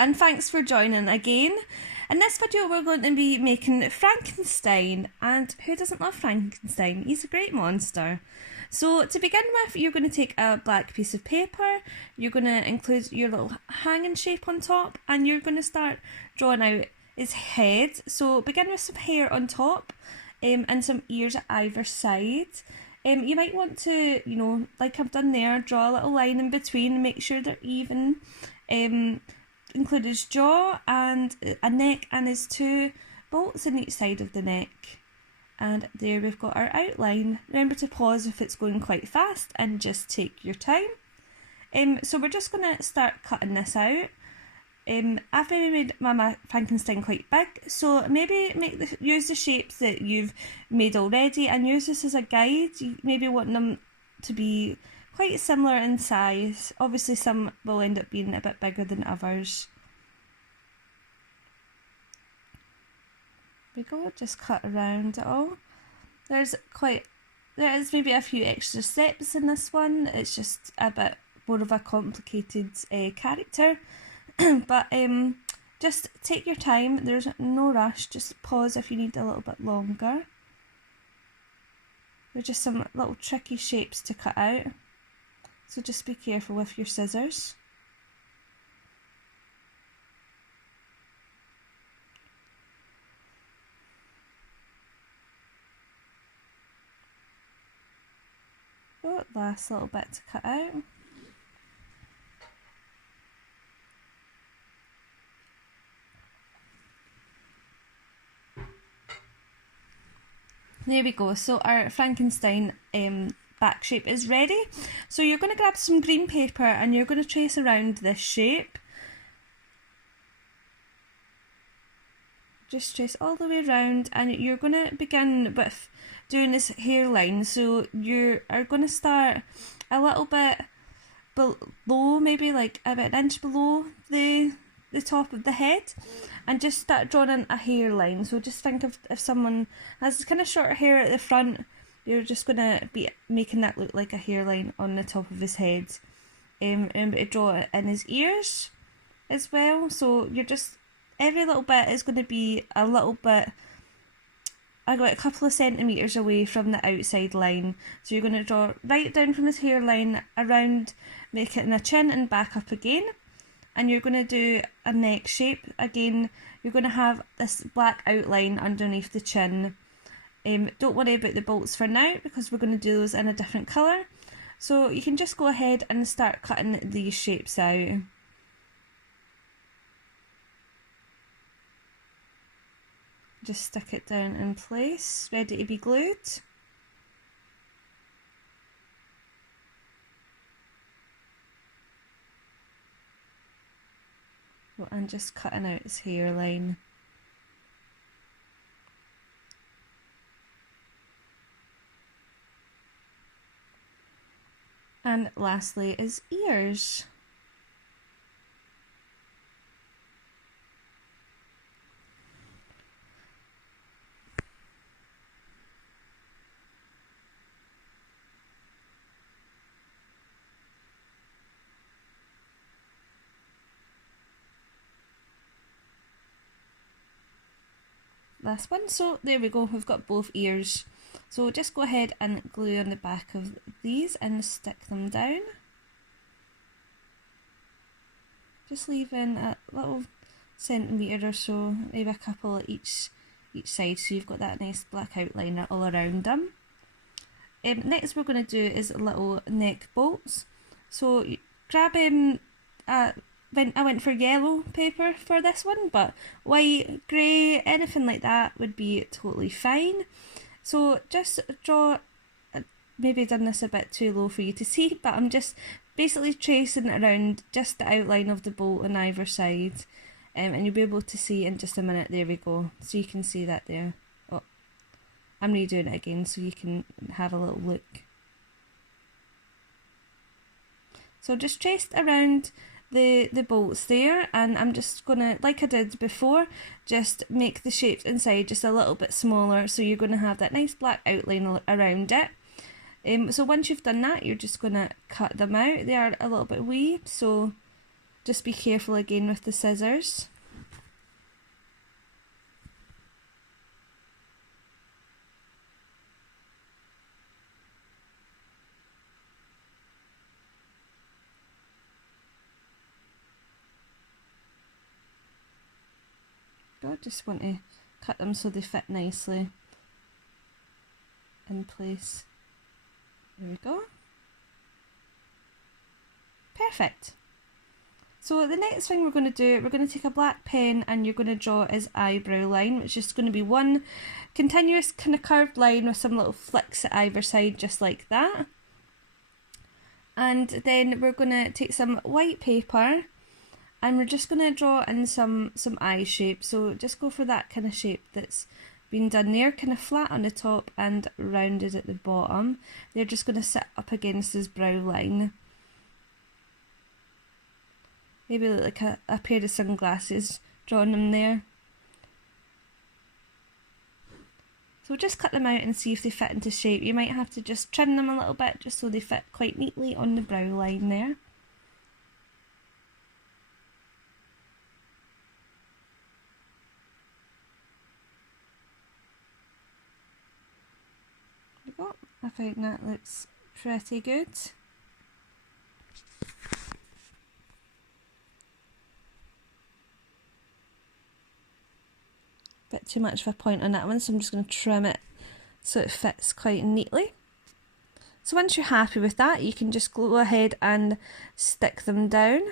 and thanks for joining again. In this video we're going to be making Frankenstein, and who doesn't love Frankenstein? He's a great monster. So to begin with, you're going to take a black piece of paper, you're going to include your little hanging shape on top, and you're going to start drawing out his head. So begin with some hair on top and some ears at either side. You might want to, like I've done there, draw a little line in between and make sure they're even. Include his jaw and a neck and his two bolts in each side of the neck. And there we've got our outline. Remember to pause if it's going quite fast and just take your time. So we're just going to start cutting this out. I've maybe made my Frankenstein quite big, so maybe use the shapes that you've made already and use this as a guide. You maybe want them to be quite similar in size. Obviously some will end up being a bit bigger than others. There we go, just cut around it all. There is maybe a few extra steps in this one. It's just a bit more of a complicated character. But just take your time, there's no rush, just pause if you need a little bit longer. There's just some little tricky shapes to cut out, so just be careful with your scissors. Oh, last little bit to cut out. There we go, so our Frankenstein back shape is ready. So you're going to grab some green paper and you're going to trace around this shape. Just trace all the way around, and you're going to begin with doing this hairline. So you are going to start a little bit below, maybe like about an inch below the top of the head, and just start drawing in a hairline. So just think of if someone has kind of short hair at the front, you're just going to be making that look like a hairline on the top of his head. Remember to draw it in his ears as well. So you're just, every little bit is going to be a little bit, I got a couple of centimetres away from the outside line. So you're going to draw right down from his hairline around, make it in a chin and back up again. And you're going to do a neck shape. Again, you're going to have this black outline underneath the chin. Don't worry about the bolts for now, because we're going to do those in a different colour. So you can just go ahead and start cutting these shapes out. Just stick it down in place, ready to be glued. And just cutting out his hairline. And lastly his ears. Last one, so there we go, we've got both ears. So just go ahead and glue on the back of these and stick them down. Just leaving a little centimetre or so, maybe a couple at each side, so you've got that nice black outline all around them. Next we're going to do is little neck bolts. So grab I went for yellow paper for this one, but white, grey, anything like that would be totally fine. So just draw, maybe done this a bit too low for you to see, but I'm just basically tracing around just the outline of the bolt on either side, and you'll be able to see in just a minute. There we go, so you can see that there. Oh, I'm redoing it again so you can have a little look. So just traced around the bolts there, and I'm just gonna, like I did before, just make the shapes inside just a little bit smaller, so you're gonna have that nice black outline around it. So once you've done that, you're just gonna cut them out. They are a little bit wee, so Just be careful again with the scissors. I just want to cut them so they fit nicely in place. There we go. Perfect. So the next thing we're going to do, we're going to take a black pen and you're going to draw his eyebrow line, which is just going to be one continuous kind of curved line with some little flicks at either side, just like that. And then we're going to take some white paper and we're just going to draw in some eye shape. So just go for that kind of shape that's been done there, kind of flat on the top and rounded at the bottom. They're just going to sit up against his brow line. Maybe like a pair of sunglasses drawn them there. So just cut them out and see if they fit into shape. You might have to just trim them a little bit just so they fit quite neatly on the brow line there. There we go. I think that looks pretty good. Bit too much of a point on that one, so I'm just going to trim it so it fits quite neatly. So once you're happy with that, you can just go ahead and stick them down.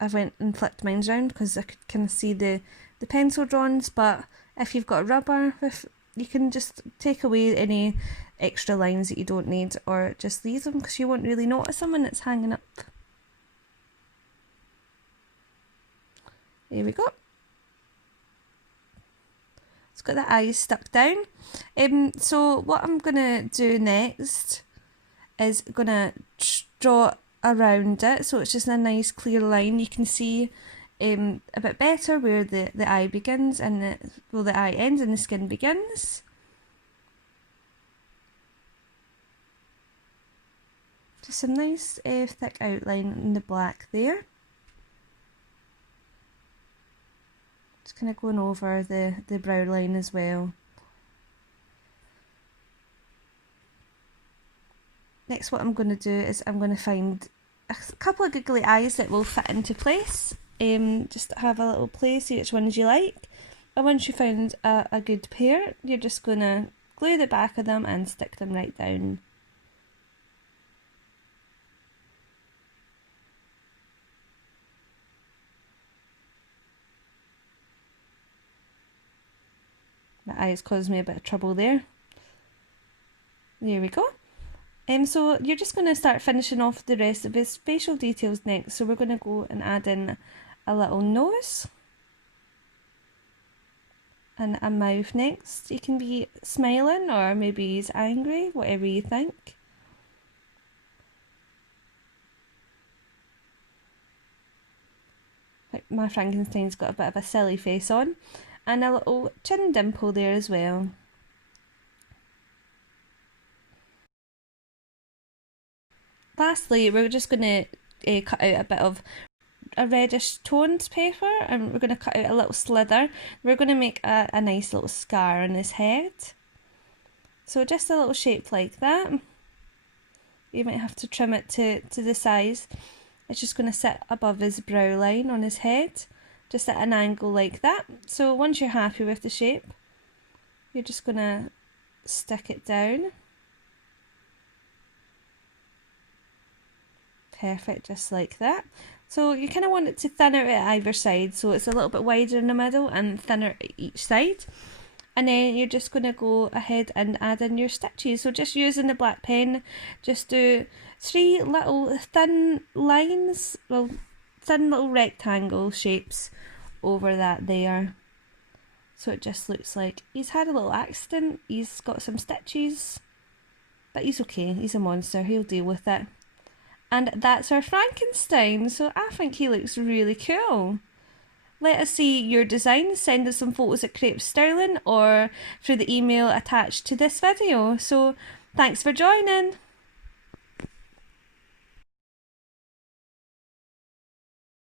I went and flipped mine around because I could kind of see the pencil drawings, but if you've got rubber, you can just take away any extra lines that you don't need, or just leave them because you won't really notice them when it's hanging up. There we go. It's got the eyes stuck down. So what I'm going to do next is going to draw around it so it's just a nice clear line. You can see a bit better where the eye begins and the eye ends and the skin begins. Just some nice thick outline in the black there. Just kind of going over the brow line as well. Next, what I'm going to do is I'm going to find a couple of googly eyes that will fit into place. Just have a little play, see which ones you like. And once you find a good pair, you're just going to glue the back of them and stick them right down. My eyes caused me a bit of trouble there. There we go. So you're just going to start finishing off the rest of his facial details next. So we're going to go and add in a little nose and a mouth next. He can be smiling or maybe he's angry, whatever you think. My Frankenstein's got a bit of a silly face on. And a little chin dimple there as well. Lastly, we're just going to cut out a bit of a reddish toned paper and we're going to cut out a little slither. We're going to make a nice little scar on his head. So just a little shape like that. You might have to trim it to the size. It's just going to sit above his brow line on his head. Just at an angle like that. So once you're happy with the shape, you're just going to stick it down. Perfect, just like that. So you kind of want it to thin out at either side, so it's a little bit wider in the middle and thinner at each side. And then you're just going to go ahead and add in your stitches. So just using the black pen, just do 3 little thin lines, well, thin little rectangle shapes over that there. So it just looks like he's had a little accident, he's got some stitches, but he's okay, he's a monster, he'll deal with it. And that's our Frankenstein, so I think he looks really cool. Let us see your design, send us some photos at Crepe Sterling or through the email attached to this video. So thanks for joining.